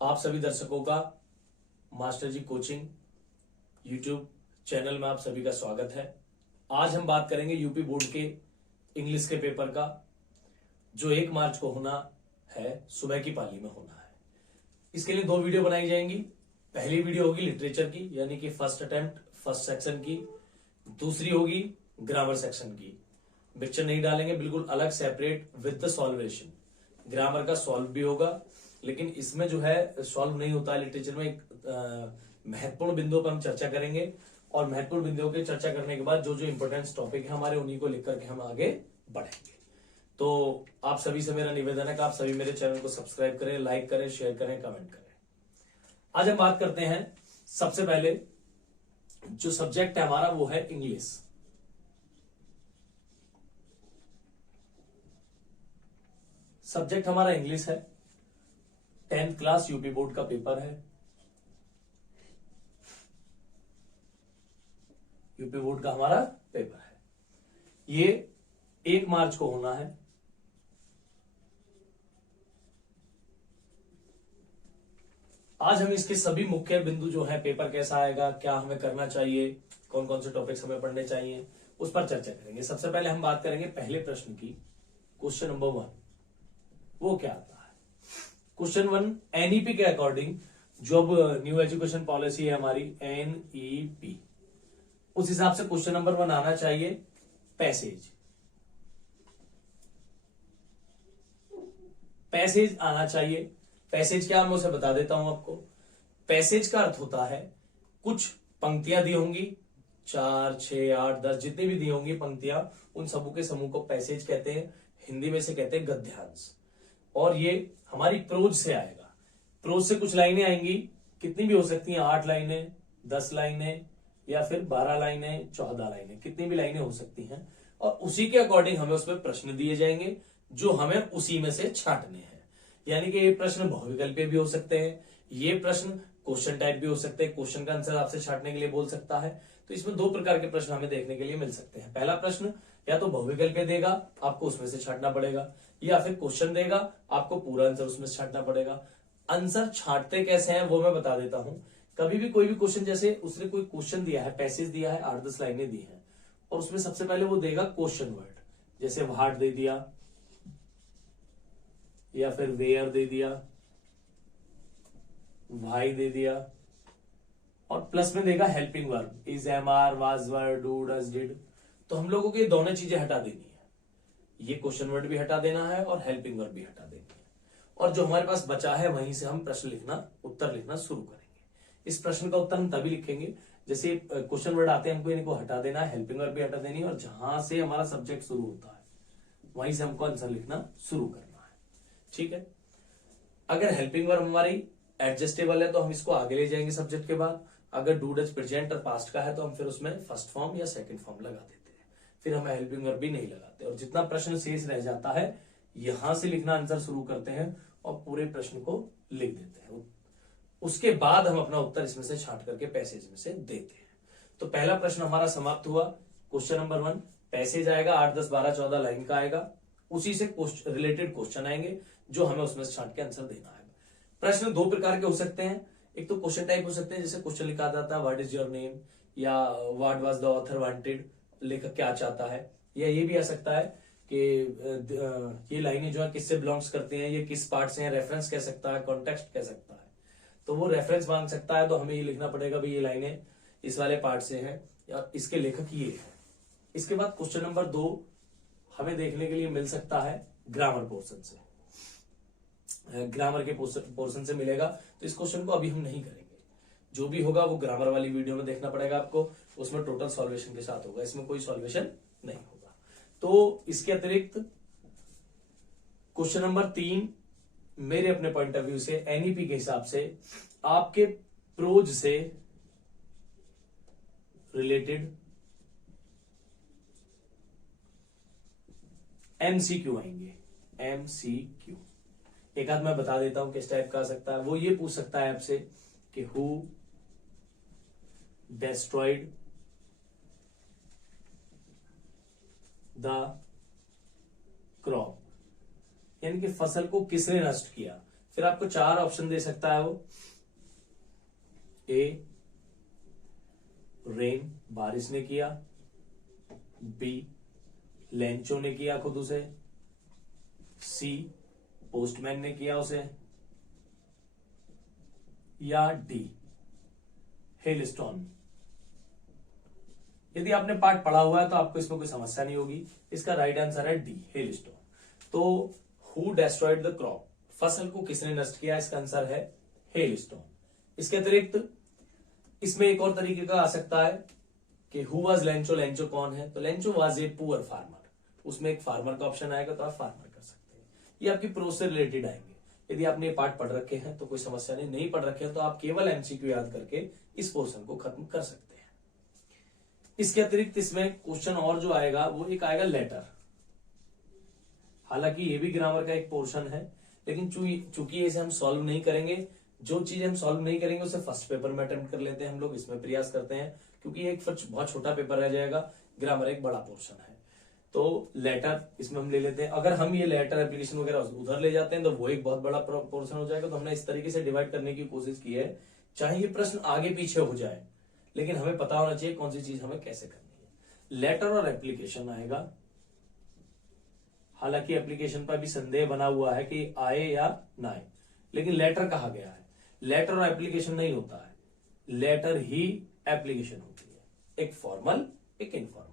आप सभी दर्शकों का मास्टर जी कोचिंग यूट्यूब चैनल में आप सभी का स्वागत है। आज हम बात करेंगे यूपी बोर्ड के इंग्लिश के पेपर का, जो 1 मार्च को होना है, सुबह की पाली में होना है। इसके लिए 2 वीडियो बनाई जाएंगी। पहली वीडियो होगी लिटरेचर की, यानी कि फर्स्ट अटेम्प्ट फर्स्ट सेक्शन की। दूसरी होगी ग्रामर सेक्शन की। पिक्चर नहीं डालेंगे, बिल्कुल अलग separate with the solvation. Grammar का सॉल्व भी होगा, लेकिन इसमें जो है सॉल्व नहीं होता है। लिटरेचर में एक महत्वपूर्ण बिंदुओं पर हम चर्चा करेंगे, और महत्वपूर्ण बिंदुओं की चर्चा करने के बाद जो जो इंपोर्टेंट टॉपिक है हमारे, उन्हीं को लिख करके हम आगे बढ़ेंगे। तो आप सभी से मेरा निवेदन है कि आप सभी मेरे चैनल को सब्सक्राइब करें, लाइक करें, शेयर करें, कमेंट करें। आज हम बात करते हैं, सबसे पहले जो सब्जेक्ट है हमारा वो है इंग्लिश। सब्जेक्ट हमारा इंग्लिश है। 10th क्लास यूपी बोर्ड का पेपर है। यूपी बोर्ड का हमारा पेपर है। ये 1 मार्च को होना है। आज हम इसके सभी मुख्य बिंदु जो है, पेपर कैसा आएगा, क्या हमें करना चाहिए, कौन कौन से टॉपिक्स हमें पढ़ने चाहिए, उस पर चर्चा करेंगे। सबसे पहले हम बात करेंगे पहले प्रश्न की। क्वेश्चन नंबर 1 वो क्या आता है? क्वेश्चन 1 एनईपी के अकॉर्डिंग, जो अब न्यू एजुकेशन पॉलिसी है हमारी एनईपी, उस हिसाब से क्वेश्चन नंबर 1 आना चाहिए पैसेज। पैसेज आना चाहिए। पैसेज क्या, मैं उसे बता देता हूं आपको। पैसेज का अर्थ होता है, कुछ पंक्तियां दी होंगी, 4, 6, 8, 10 जितनी भी दी होंगी पंक्तियां, उन सबों के समूह को पैसेज कहते हैं। हिंदी में से कहते हैं गद्यांश। और ये हमारी प्रोज से आएगा। प्रोज से कुछ लाइनें आएंगी, कितनी भी हो सकती हैं, 8 लाइनें, 10 लाइनें, या फिर 12 लाइनें, 14 लाइनें, कितनी भी लाइनें हो सकती हैं। और उसी के अकॉर्डिंग हमें उसमें प्रश्न दिए जाएंगे, जो हमें उसी में से छांटने हैं। यानी कि ये प्रश्न बहुविकल्पीय भी हो सकते हैं, ये प्रश्न क्वेश्चन टाइप भी हो सकते हैं। क्वेश्चन का आंसर आपसे छांटने के लिए बोल सकता है। तो इसमें 2 प्रकार के प्रश्न हमें देखने के लिए मिल सकते हैं। पहला प्रश्न या तो बहुविकल्पीय देगा, आपको उसमें से छांटना पड़ेगा, या फिर क्वेश्चन देगा, आपको पूरा आंसर उसमें से छांटना पड़ेगा। आंसर छांटते कैसे हैं वो मैं बता देता हूं। कभी भी कोई भी क्वेश्चन, जैसे उसने कोई क्वेश्चन दिया है, पैसेज दिया है, 8-10 लाइनें दी हैं, और उसमें सबसे पहले वो देगा क्वेश्चन वर्ड, जैसे व्हाट दे दिया, या फिर वेयर दे दिया, व्हाई दे दिया, और प्लस में देगा helping verb, is, am, are, was, were, do, does, did. तो हम लोगों को ये दोनों चीजें हटा देनी है। ये क्वेश्चन वर्ड भी हटा देना है और हेल्पिंग वर्ब भी हटा देनी है। और जो हमारे पास बचा है, वहीं से हम प्रश्न लिखना, उत्तर लिखना शुरू करेंगे। इस प्रश्न का उत्तर हम तभी लिखेंगे, जैसे क्वेश्चन वर्ड आते हैं, हमको इनको हटा देना है, हेल्पिंग वर्ब भी हटा देनी है, और जहां से हमारा सब्जेक्ट शुरू होता है वहीं से हमको आंसर लिखना शुरू करना है। ठीक है। अगर हेल्पिंग वर्ब हमारी एडजस्टेबल है तो हम इसको आगे ले जाएंगे सब्जेक्ट के बाद। अगर डू, डज, प्रेजेंट और पास्ट का है तो हम फिर उसमें फर्स्ट फॉर्म या सेकंड फॉर्म लगा देते हैं, फिर हम हेल्पिंग वर्ब भी नहीं लगाते। और जितना प्रश्न शेष रह जाता है, यहां से लिखना आंसर शुरू करते हैं और पूरे प्रश्न को लिख देते हैं। उसके बाद हम अपना उत्तर इसमें से छांट करके पैसेज में से देते हैं। तो पहला प्रश्न हमारा समाप्त हुआ। क्वेश्चन नंबर 1 पैसेज आएगा, 8, 10, 12, 14 लाइन का आएगा। उसी से रिलेटेड क्वेश्चन आएंगे, जो हमें उसमें से छांट के आंसर देना है। प्रश्न 2 प्रकार के हो सकते हैं। एक तो क्वेश्चन टाइप हो सकते हैं, जैसे क्वेश्चन लिखा जाता है व्हाट इज योर नेम, या what was the author wanted, लेखक क्या चाहता है। या ये भी आ सकता है कि ये लाइनें जो है किससे बिलोंग्स करती हैं, ये किस पार्ट से हैं, रेफरेंस कह सकता है, कॉन्टेक्स्ट कह सकता है। तो वो रेफरेंस मांग सकता है, तो हमें ये लिखना पड़ेगा भाई ये लाइनें इस वाले पार्ट से हैं, या इसके लेखक ये है। इसके बाद क्वेश्चन नंबर 2 हमें देखने के लिए मिल सकता है ग्रामर पोर्शन से, ग्रामर के पोर्शन से मिलेगा। तो इस क्वेश्चन को अभी हम नहीं करेंगे, जो भी होगा वो ग्रामर वाली वीडियो में देखना पड़ेगा आपको। उसमें टोटल सॉल्वेशन के साथ होगा, इसमें कोई सॉल्वेशन नहीं होगा। तो इसके अतिरिक्त क्वेश्चन नंबर 3 मेरे अपने पॉइंट ऑफ व्यू से, एनईपी के हिसाब से, आपके प्रोज से रिलेटेड एमसीक्यू आएंगे। एमसीक्यू एक आध मैं बता देता हूं किस टाइप का आ सकता है। वो ये पूछ सकता है आपसे कि हु डेस्ट्रॉयड द क्रॉप, यानी कि फसल को किसने नष्ट किया। फिर आपको 4 ऑप्शन दे सकता है वो। ए, रेन, बारिश ने किया। बी, लेंचो ने किया खुद उसे। सी, पोस्टमैन ने किया उसे। या डी, हेलस्टॉर्म। यदि आपने पार्ट पढ़ा हुआ है तो आपको इसमें कोई समस्या नहीं होगी। इसका राइट आंसर है डी, हेलस्टॉर्म। तो हु डेस्ट्रॉयड द क्रॉप, फसल को किसने नष्ट किया, इसका आंसर है हेलस्टॉर्म। इसके अतिरिक्त इसमें एक और तरीके का आ सकता है कि हु वाज लेंचो, लेंचो कौन है, तो Lencho was a poor farmer, उसमें एक फार्मर का ऑप्शन आएगा तो आप फार्मर कर सकते हैं। ये आपकी प्रोज से रिलेटेड आएंगे। यदि आपने ये पार्ट पढ़ रखे हैं तो कोई समस्या नहीं पढ़ रखे हैं तो आप केवल एमसीक्यू याद करके इस पोर्शन को खत्म कर सकते हैं। इसके अतिरिक्त इसमें क्वेश्चन और जो आएगा वो एक आएगा लेटर। हालांकि ये भी ग्रामर का एक पोर्शन है, लेकिन चूंकि इसे हम सॉल्व नहीं करेंगे, जो चीज हम सॉल्व नहीं करेंगे उसे फर्स्ट पेपर में अटेम्प्ट कर लेते हैं हम लोग, इसमें प्रयास करते हैं, क्योंकि एक बहुत छोटा पेपर रह जाएगा, ग्रामर एक बड़ा पोर्शन है। तो लेटर इसमें हम ले लेते हैं। अगर हम ये लेटर एप्लीकेशन वगैरह उधर ले जाते हैं तो वो एक बहुत बड़ा पोर्शन हो जाएगा। तो हमने इस तरीके से डिवाइड करने की कोशिश की है, चाहे ये प्रश्न आगे पीछे हो जाए, लेकिन हमें पता होना चाहिए कौन सी चीज हमें कैसे करनी है। लेटर और एप्लीकेशन आएगा। हालांकि एप्लीकेशन पर भी संदेह बना हुआ है कि आए या ना आए, लेकिन लेटर कहा गया है। लेटर और एप्लीकेशन नहीं होता है, लेटर ही एप्लीकेशन होती है, एक फॉर्मल एक इनफॉर्मल।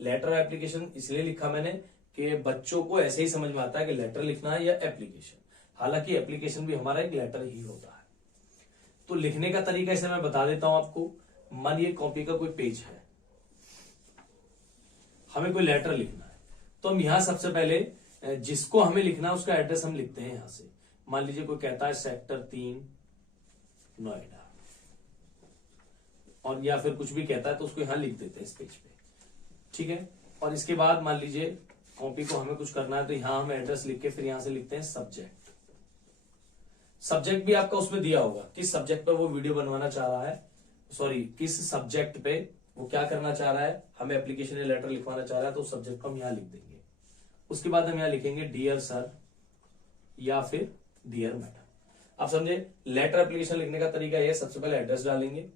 लेटर और एप्लीकेशन इसलिए लिखा मैंने कि बच्चों को ऐसे ही समझ में आता है कि लेटर लिखना है या एप्लीकेशन, हालांकि एप्लीकेशन भी हमारा एक लेटर ही होता है। तो लिखने का तरीका इसे मैं बता देता हूं आपको। मानिए कॉपी का कोई पेज है, हमें कोई लेटर लिखना है, तो हम यहां सबसे पहले जिसको हमें लिखना है उसका एड्रेस हम लिखते हैं यहां से। मान लीजिए कोई कहता है सेक्टर 3 नोएडा, और या फिर कुछ भी कहता है तो उसको यहां लिख देते हैं इस पेज पे, ठीक है। और इसके बाद मान लीजिए कॉपी को हमें कुछ करना है तो यहां हम एड्रेस लिख के फिर यहां से लिखते हैं सब्जेक्ट। सब्जेक्ट भी आपका उसमें दिया होगा, किस सब्जेक्ट पर वो वीडियो बनवाना चाह रहा है, सॉरी किस सब्जेक्ट पे वो क्या करना चाह रहा है, हमें एप्लीकेशन या लेटर लिखवाना चाह रहा है, तो उस सब्जेक्ट को हम यहां लिख देंगे। उसके बाद हम यहां लिखेंगे डियर सर या फिर डियर मैडम। आप समझे, लेटर एप्लीकेशन लिखने का तरीका यह, सबसे पहले एड्रेस डालेंगे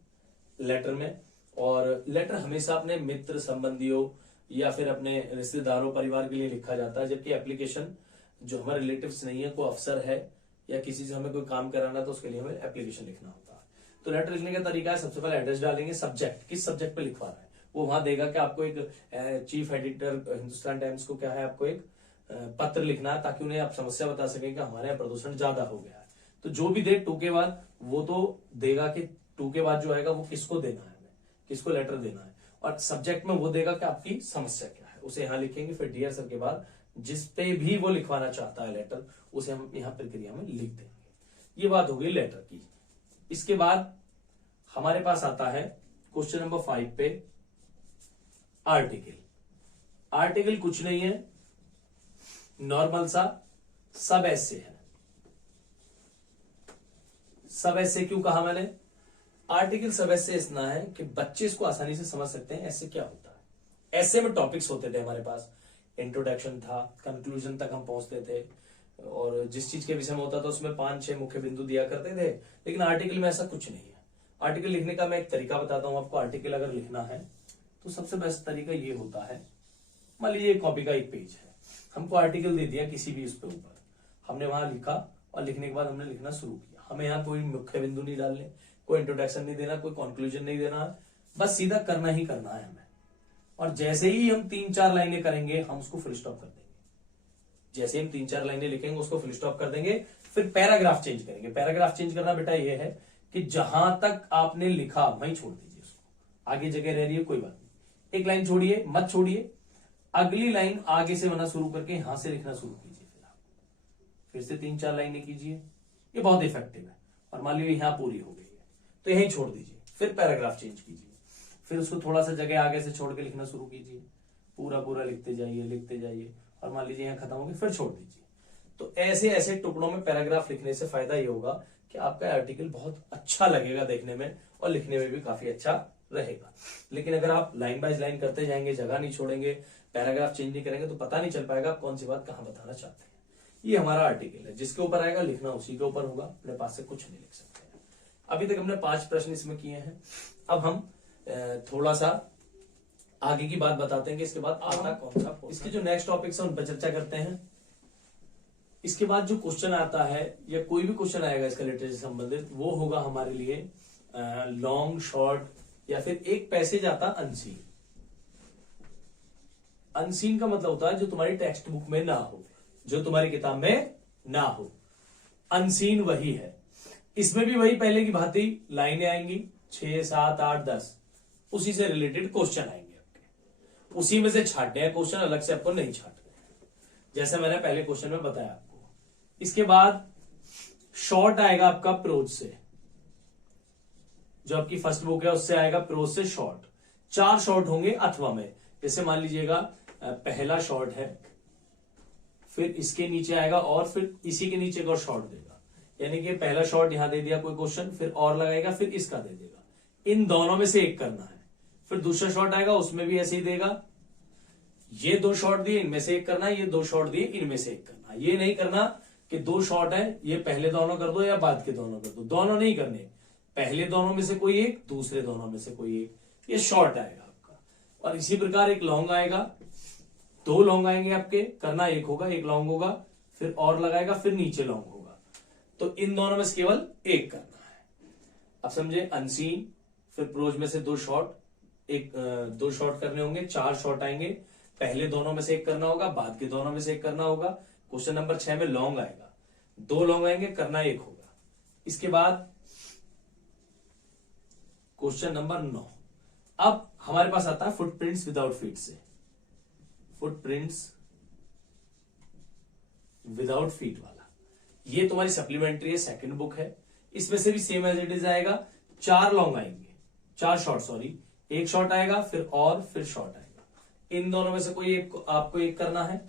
लेटर में, और लेटर हमेशा अपने मित्र संबंधियों या फिर अपने रिश्तेदारों परिवार के लिए लिखा जाता है, जबकि एप्लीकेशन जो हमारे रिलेटिव्स नहीं है, कोई अफसर है या किसी से हमें कोई काम कराना तो उसके लिए हमें एप्लीकेशन लिखना होता है। तो लेटर लिखने का तरीका है, सबसे पहले एड्रेस डालेंगे, सब्जेक्ट किस सब्जेक्ट पे लिखवा रहा है वो वहां देगा कि आपको एक चीफ एडिटर हिंदुस्तान टाइम्स को क्या है, आपको एक पत्र लिखना है, ताकि उन्हें आप समस्या बता सकें कि हमारे यहाँ प्रदूषण ज्यादा हो गया है। तो जो भी दे टू के बाद वो तो देगा कि टू के बाद जो आएगा वो किसको देना है, किसको लेटर देना है, और सब्जेक्ट में वो देगा कि आपकी समस्या क्या है, उसे यहां लिखेंगे। फिर डियर सर के बाद जिस पे भी वो लिखवाना चाहता है लेटर, उसे हम यहाँ प्रक्रिया में लिख देंगे। ये बात हो गई लेटर की। इसके बाद हमारे पास आता है क्वेश्चन नंबर 5 पे आर्टिकल। आर्टिकल कुछ नहीं है, नॉर्मल सा सब ऐसे है। सब ऐसे क्यों कहा मैंने, आर्टिकल सब ऐसे इतना है कि बच्चे इसको आसानी से समझ सकते हैं ऐसे क्या होता है। ऐसे में टॉपिक्स होते थे हमारे पास, इंट्रोडक्शन था, कंक्लूजन तक हम पहुंचते थे, और जिस चीज के विषय में होता था उसमें 5-6 मुख्य बिंदु दिया करते थे। लेकिन आर्टिकल में ऐसा कुछ नहीं है। आर्टिकल लिखने का मैं एक तरीका बताता हूं आपको। आर्टिकल अगर लिखना है तो सबसे बेस्ट तरीका ये होता है, मान लीजिए कॉपी का एक पेज है, हमको आर्टिकल दे दिया किसी भी उसके ऊपर, हमने वहां लिखा और लिखने के बाद हमने लिखना शुरू किया। हमें यहाँ कोई मुख्य बिंदु नहीं डालने, कोई इंट्रोडक्शन नहीं देना, कोई कंक्लूजन नहीं देना, बस सीधा करना ही करना है हमें। और जैसे ही हम 3-4 लाइनें करेंगे हम उसको फुल स्टॉप कर देंगे। जैसे हम 3-4 लाइनें लिखेंगे उसको फुल स्टॉप कर देंगे, फिर पैराग्राफ चेंज करेंगे। पैराग्राफ चेंज करना बेटा ये है कि जहां तक आपने लिखा वहीं छोड़ दीजिए उसको, आगे जगह रह रही है कोई बात नहीं, एक लाइन छोड़िए, मत छोड़िए, अगली लाइन आगे से बना शुरू करके यहां से लिखना शुरू कीजिए। फिर से 3-4 लाइनें कीजिए, ये बहुत इफेक्टिव है। और मान लीजिए यहां पूरी हो गई है तो यहीं छोड़ दीजिए, फिर पैराग्राफ चेंज कीजिए, फिर उसको थोड़ा सा जगह आगे से छोड़ के लिखना शुरू कीजिए, पूरा पूरा लिखते जाइए, और मान लीजिए यहाँ खत्म हो गया फिर छोड़ दीजिए। तो ऐसे ऐसे टुकड़ों में पैराग्राफ लिखने से फायदा ये होगा कि आपका आर्टिकल बहुत अच्छा लगेगा देखने में और लिखने में भी काफी अच्छा रहेगा। लेकिन अगर आप लाइन बाय लाइन करते जाएंगे, जगह नहीं छोड़ेंगे, पैराग्राफ चेंज नहीं करेंगे, तो पता नहीं चल पाएगा आप कौन सी बात कहां बताना चाहते हैं। ये हमारा आर्टिकल है, जिसके ऊपर आएगा लिखना उसी के ऊपर होगा, अपने पास से कुछ नहीं लिख सकते हैं। अभी तक हमने 5 प्रश्न इसमें किए हैं। अब हम थोड़ा सा आगे की बात बताते हैं कि इसके बाद आता कौन सा, इसके जो नेक्स्ट टॉपिक्स है उन पर चर्चा करते हैं। इसके बाद जो क्वेश्चन आता है या कोई भी क्वेश्चन आएगा इसका लिटरेचर से संबंधित, वो होगा हमारे लिए लॉन्ग, शॉर्ट या फिर एक पैसेज आता अनसीन। अनसीन का मतलब होता है जो तुम्हारी टेक्स्ट बुक में ना हो, जो तुम्हारी किताब में ना हो, अनसीन वही है। इसमें भी वही पहले की भांति लाइनें आएंगी 6, 7, 8, 10, उसी से रिलेटेड क्वेश्चन आएंगे आपके, उसी में से छाटने हैं क्वेश्चन, अलग से आपको नहीं छाटने हैं, जैसे मैंने पहले क्वेश्चन में बताया आपको। इसके बाद शॉर्ट आएगा आपका प्रोज से, जो आपकी फर्स्ट बुक है उससे आएगा प्रोज से शॉर्ट। 4 शॉर्ट होंगे अथवा में, जैसे मान लीजिएगा पहला शॉर्ट है, फिर इसके नीचे आएगा और फिर इसी के नीचे एक और शॉर्ट देगा, यानी कि पहला शॉर्ट यहां दे दिया कोई क्वेश्चन, फिर और लगाएगा, फिर इसका दे देगा। इन दोनों में से एक करना है। फिर दूसरा शॉर्ट आएगा, उसमें भी ऐसे ही देगा, ये 2 शॉर्ट दिए इनमें से एक करना है, ये 2 शॉर्ट दिए इनमें से एक करना है। ये नहीं करना कि 2 शॉर्ट है, ये पहले दोनों कर दो या बाद के दोनों कर दो, दोनों नहीं करने, पहले दोनों में से कोई एक, दूसरे दोनों में से कोई एक, ये शॉर्ट आएगा आपका। और इसी प्रकार एक लॉन्ग आएगा, 2 लॉन्ग आएंगे आपके, करना एक होगा, एक लॉन्ग होगा, फिर और लगाएगा, फिर नीचे लॉन्ग होगा, तो इन दोनों में से केवल एक करना है। अब समझे, अनसीन, फिर प्रोज में से 2 शॉर्ट, 2 शॉर्ट करने होंगे, 4 शॉर्ट आएंगे, पहले दोनों में से एक करना होगा, बाद के दोनों में से एक करना होगा। क्वेश्चन नंबर 6 में लॉन्ग आएगा, 2 लॉन्ग आएंगे, करना एक होगा। इसके बाद क्वेश्चन नंबर 9, अब हमारे पास आता है फुटप्रिंट्स विदाउट फीट से। फुटप्रिंट्स विदाउट फीट वाला, ये तुम्हारी सप्लीमेंट्री है, सेकंड बुक है। इसमें से भी सेम एज इट इज आएगा, 4 लॉन्ग आएंगे, 4 शॉर्ट, सॉरी, एक शॉर्ट आएगा, फिर और फिर शॉर्ट आएगा। इन दोनों में से कोई एक आपको एक करना है।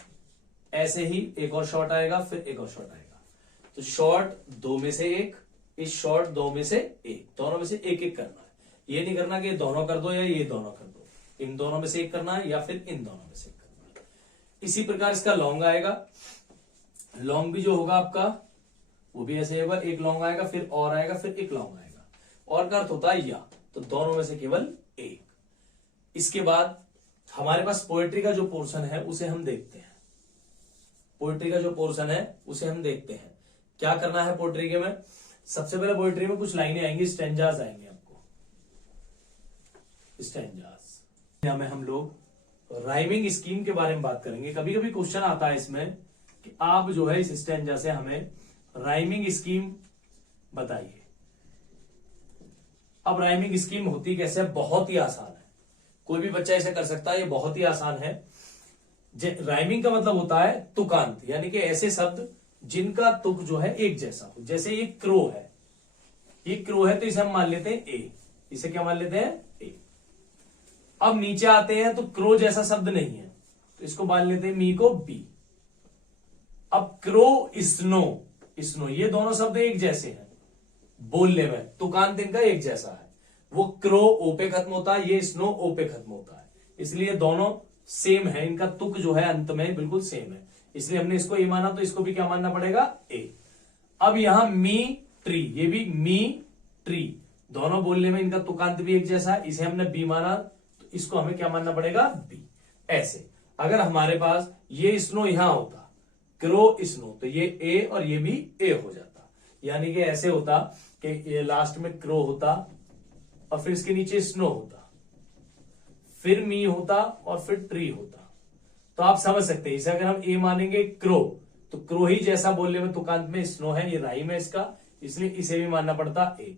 ऐसे ही एक और शॉर्ट आएगा, फिर एक और शॉर्ट आएगा, तो शॉर्ट 2 में से एक, इस शॉर्ट 2 में से एक, दोनों में से एक एक करना है। ये नहीं करना कि दोनों कर दो या ये दोनों कर दो, इन दोनों में से एक करना है या फिर इन दोनों में से एक करना है। इसी प्रकार इसका लॉन्ग आएगा, लॉन्ग भी जो होगा आपका वो भी ऐसे होगा, एक लॉन्ग आएगा, फिर और आएगा, फिर एक लॉन्ग आएगा, और का अर्थ होता है या, तो दोनों में से केवल एक। इसके बाद हमारे पास पोएट्री का जो पोर्शन है उसे हम देखते हैं। पोएट्री का जो पोर्शन है उसे हम देखते हैं, क्या करना है पोएट्री के में। सबसे पहले पोएट्री में कुछ लाइनें आएंगी, स्टैंजास आएंगे आपको, स्टैंजास। यहाँ में हम लोग राइमिंग स्कीम के बारे में बात करेंगे। कभी कभी क्वेश्चन आता है इसमें कि आप जो है इस स्टैंजा से हमें राइमिंग स्कीम बताइए। अब राइमिंग स्कीम होती कैसे, बहुत ही आसान है, कोई भी बच्चा इसे कर सकता है, ये बहुत ही आसान है। राइमिंग का मतलब होता है तुकांत, यानी कि ऐसे शब्द जिनका तुक जो है एक जैसा हो। जैसे ये क्रो है, ये क्रो है तो इसे हम मान लेते हैं ए, इसे क्या मान लेते हैं ए। अब नीचे आते हैं तो क्रो जैसा शब्द नहीं है, तो इसको मान लेते हैं मी को बी। अब क्रो, स्नो, स्नो, ये दोनों शब्द एक जैसे हैं बोलने में, तुकांत इनका एक जैसा है। वो क्रो ओ पे खत्म होता है, ये स्नो ओ पे खत्म होता है, इसलिए दोनों सेम है, इनका तुक जो है अंत में बिल्कुल सेम है, इसलिए हमने इसको ए माना, तो इसको भी क्या मानना पड़ेगा ए। अब यहां मी ट्री, ये भी मी ट्री, दोनों बोलने में इनका तुकांत भी एक जैसा है, इसे हमने बी माना, तो इसको हमें क्या मानना पड़ेगा बी। ऐसे अगर हमारे पास ये स्नो यहां होता, क्रो स्नो, तो ये ए और ये भी ए हो जाता, यानी कि ऐसे होता कि ये लास्ट में क्रो होता और फिर इसके नीचे स्नो होता, फिर मी होता और फिर ट्री होता। तो आप समझ सकते हैं, इसे अगर हम ए मानेंगे क्रो, तो क्रो ही जैसा बोलने में तुकांत में स्नो है, ये राइम है इसका, इसलिए इसे भी मानना पड़ता ए।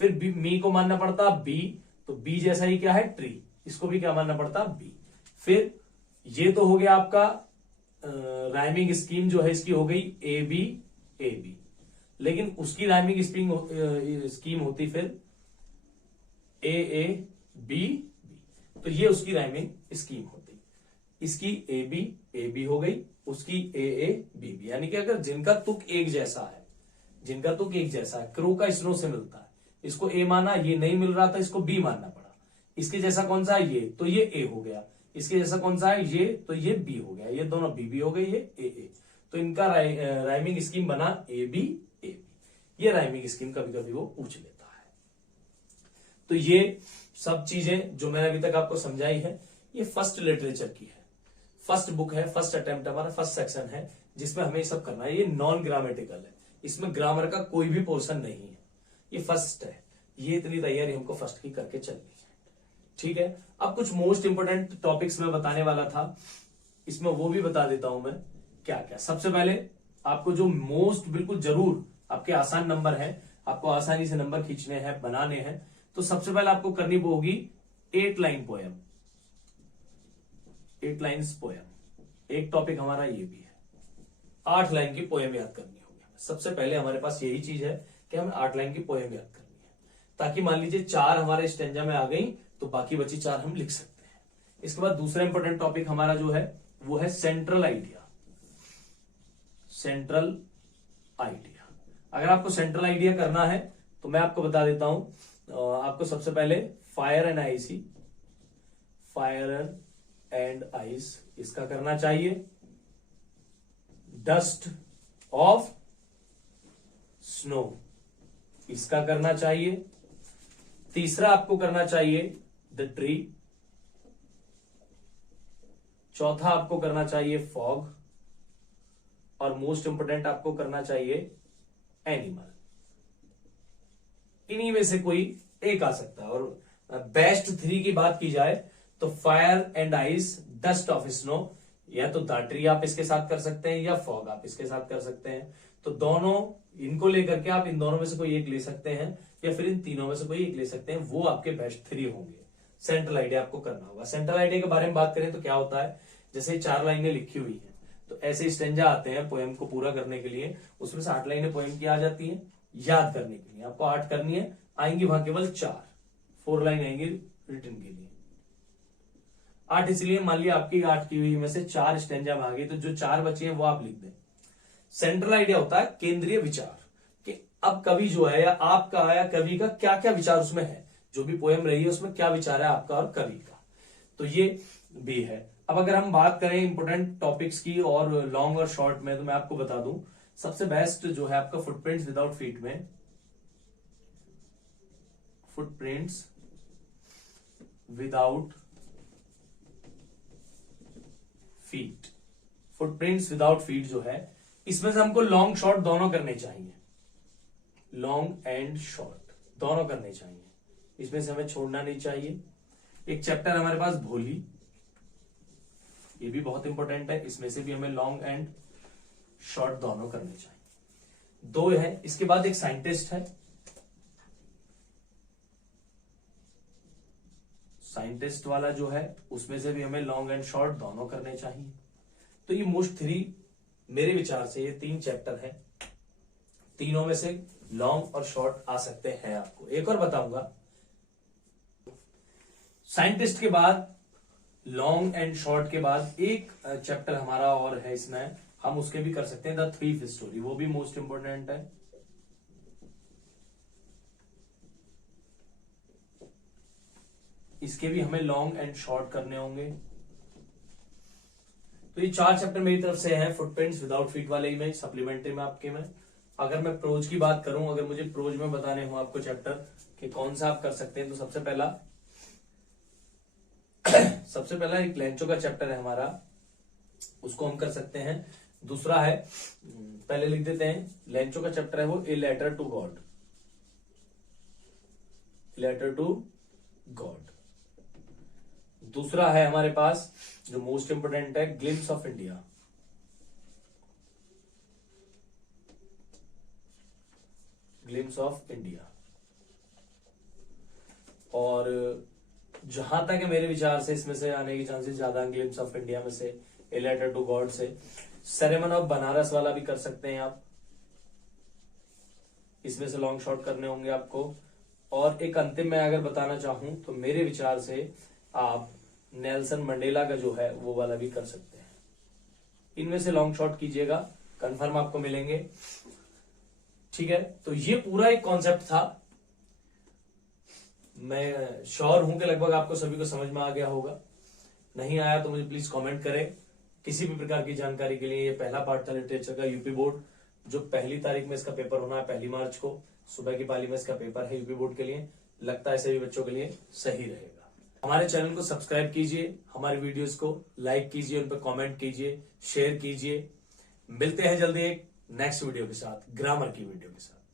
फिर मी को मानना पड़ता बी, तो बी जैसा ही क्या है ट्री, इसको भी क्या मानना पड़ता बी। फिर ये तो हो गया आपका राइमिंग स्कीम जो है इसकी हो गई ए बी, लेकिन उसकी राइमिंग स्कीम होती फिर ए बी, तो ये उसकी राइमिंग स्कीम होती। इसकी ए बी हो गई, उसकी ए बी, यानी कि अगर जिनका तुक एक जैसा है, जिनका तुक एक जैसा है, क्रो का स्नो से मिलता है, इसको ए माना, ये नहीं मिल रहा था, इसको बी मानना पड़ा। इसके जैसा कौन सा है ये, तो ये ए हो गया। इसके जैसा कौन सा है ये, तो ये बी हो गया। ये दोनों बी हो गई, ये ए। तो इनका राइमिंग स्कीम बना ए बी ए बी। ये राइमिंग स्कीम कभी कभी वो पूछ लेता है। तो ये सब चीजें जो मैंने अभी तक आपको समझाई है, ये फर्स्ट लिटरेचर की है, फर्स्ट बुक है, फर्स्ट अटेम्प्ट हमारा, फर्स्ट सेक्शन है जिसमें हमें सब करना है। ये नॉन ग्रामेटिकल है, इसमें ग्रामर का कोई भी पोर्शन नहीं है, ये फर्स्ट है। ये इतनी तैयारी हमको फर्स्ट की करके चलनी है, ठीक है। अब कुछ मोस्ट इंपोर्टेंट टॉपिक्स में बताने वाला था, इसमें वो भी बता देता हूं मैं क्या क्या। सबसे पहले आपको जो मोस्ट बिल्कुल जरूर आपके आसान नंबर है, आपको आसानी से नंबर खींचने हैं, बनाने हैं, तो सबसे पहले आपको करनी होगी 8 लाइन पोएम, 8 लाइन्स पोएम। एक टॉपिक हमारा ये भी है, 8 लाइन की पोएम याद करनी होगी। सबसे पहले हमारे पास यही चीज है कि हमें 8 लाइन की पोएम याद करनी है, ताकि मान लीजिए 4 हमारे स्टेंजा में आ गई तो बाकी बची 4 हम लिख सकते हैं। इसके बाद दूसरा इंपॉर्टेंट टॉपिक हमारा जो है वो है सेंट्रल आइडिया। सेंट्रल आइडिया, अगर आपको सेंट्रल आइडिया करना है तो मैं आपको बता देता हूं, आपको सबसे पहले fire and icy, fire and ice इसका करना चाहिए, डस्ट ऑफ स्नो इसका करना चाहिए, तीसरा आपको करना चाहिए द ट्री, चौथा आपको करना चाहिए फॉग, और मोस्ट इंपोर्टेंट आपको करना चाहिए एनिमल। इन्हीं में से कोई एक आ सकता है। और बेस्ट 3 की बात की जाए तो fire and ice, dust of snow, या तो द ट्री आप इसके साथ कर सकते हैं या फॉग आप इसके साथ कर सकते हैं। तो दोनों इनको लेकर के आप इन दोनों में से कोई एक ले सकते हैं या फिर इन तीनों में से कोई एक ले सकते हैं, वो आपके बेस्ट 3 होंगे। सेंट्रल आइडिया आपको करना होगा। सेंट्रल आइडिया के बारे में बात करें तो क्या होता है, जैसे 4 लाइनें लिखी हुई हैं तो ऐसे स्टेंजा आते हैं पोएम को पूरा करने के लिए, उसमें से 8 लाइनें पोएम की आ जाती हैं। याद करने के लिए आपको 8 करनी है, आएंगी वहां केवल 4 लाइन आएंगी रिटर्न के लिए 8, इसलिए मान लिया आपकी 8 की हुई में से 4 स्टेंजा में आ गई, तो जो 4 बचे हैं वो आप लिख दें। सेंट्रल आइडिया होता है केंद्रीय विचार, कि अब कवि जो है या आपका या कवि का क्या क्या विचार उसमें है, जो भी पोएम रही है उसमें क्या विचार है आपका और कवि का, तो ये भी है। अब अगर हम बात करें इंपोर्टेंट टॉपिक्स की और लॉन्ग और शॉर्ट में, तो मैं आपको बता दूं सबसे बेस्ट जो है आपका फुटप्रिंट्स विदाउट फीट में, footprints without feet, footprints without feet जो है, इसमें से हमको लॉन्ग शॉर्ट दोनों करने चाहिए, लॉन्ग एंड शॉर्ट दोनों करने चाहिए, इसमें से हमें छोड़ना नहीं चाहिए। एक चैप्टर हमारे पास भोली, ये भी बहुत इंपॉर्टेंट है, इसमें से भी हमें लॉन्ग एंड शॉर्ट दोनों करने चाहिए। 2 है, इसके बाद एक साइंटिस्ट है, साइंटिस्ट वाला जो है उसमें से भी हमें लॉन्ग एंड शॉर्ट दोनों करने चाहिए। तो ये मोस्ट 3 मेरे विचार से ये 3 चैप्टर है, तीनों में से लॉन्ग और शॉर्ट आ सकते हैं। आपको एक और बताऊंगा, साइंटिस्ट के बाद लॉन्ग एंड शॉर्ट के बाद एक चैप्टर हमारा और है, इसमें हम उसके भी कर सकते हैं, द थीफ स्टोरी, वो भी मोस्ट इंपोर्टेंट है। इसके भी हमें लॉन्ग एंड शॉर्ट करने होंगे। तो ये 4 चैप्टर मेरी तरफ से हैं, फुटप्रिंट्स विदाउट फीट वाले ही में, सप्लीमेंट्री में आपके में। अगर मैं प्रोज की बात करूं, अगर मुझे प्रोज में बताने हो आपको चैप्टर कि कौन सा आप कर सकते हैं, तो सबसे पहला एक लेंचो का चैप्टर है हमारा, उसको हम कर सकते हैं। दूसरा है, पहले लिख देते हैं, लेंचो का चैप्टर है वो a letter to God, letter to God. दूसरा है हमारे पास जो मोस्ट इंपोर्टेंट है, glimpse of India, glimpse of India. और जहां तक है मेरे विचार से इसमें से आने के चांसेस ज्यादा, ग्लिम्स ऑफ इंडिया में से, ए लेटर टू गॉड से। सेरेमन ऑफ बनारस वाला भी कर सकते हैं आप, इसमें से लॉन्ग शॉर्ट करने होंगे आपको। और एक अंतिम मैं अगर बताना चाहूं तो मेरे विचार से आप नेल्सन मंडेला का जो है वो वाला भी कर सकते हैं। इनमें से लॉन्ग शॉर्ट कीजिएगा, कंफर्म आपको मिलेंगे, ठीक है। तो ये पूरा एक कॉन्सेप्ट था, मैं श्योर हूं कि लगभग आपको सभी को समझ में आ गया होगा। नहीं आया तो मुझे प्लीज कमेंट करें किसी भी प्रकार की जानकारी के लिए ये पहला पार्ट था लिटरेचर का यूपी बोर्ड, जो 1 तारीख में इसका पेपर होना है, 1 मार्च को सुबह की पाली में इसका पेपर है यूपी बोर्ड के लिए। लगता है सभी बच्चों के लिए सही रहेगा। हमारे चैनल को सब्सक्राइब कीजिए, हमारे वीडियोस को लाइक कीजिए, उन पर कमेंट कीजिए, शेयर कीजिए। मिलते हैं जल्दी एक नेक्स्ट वीडियो के साथ, ग्रामर की वीडियो के साथ।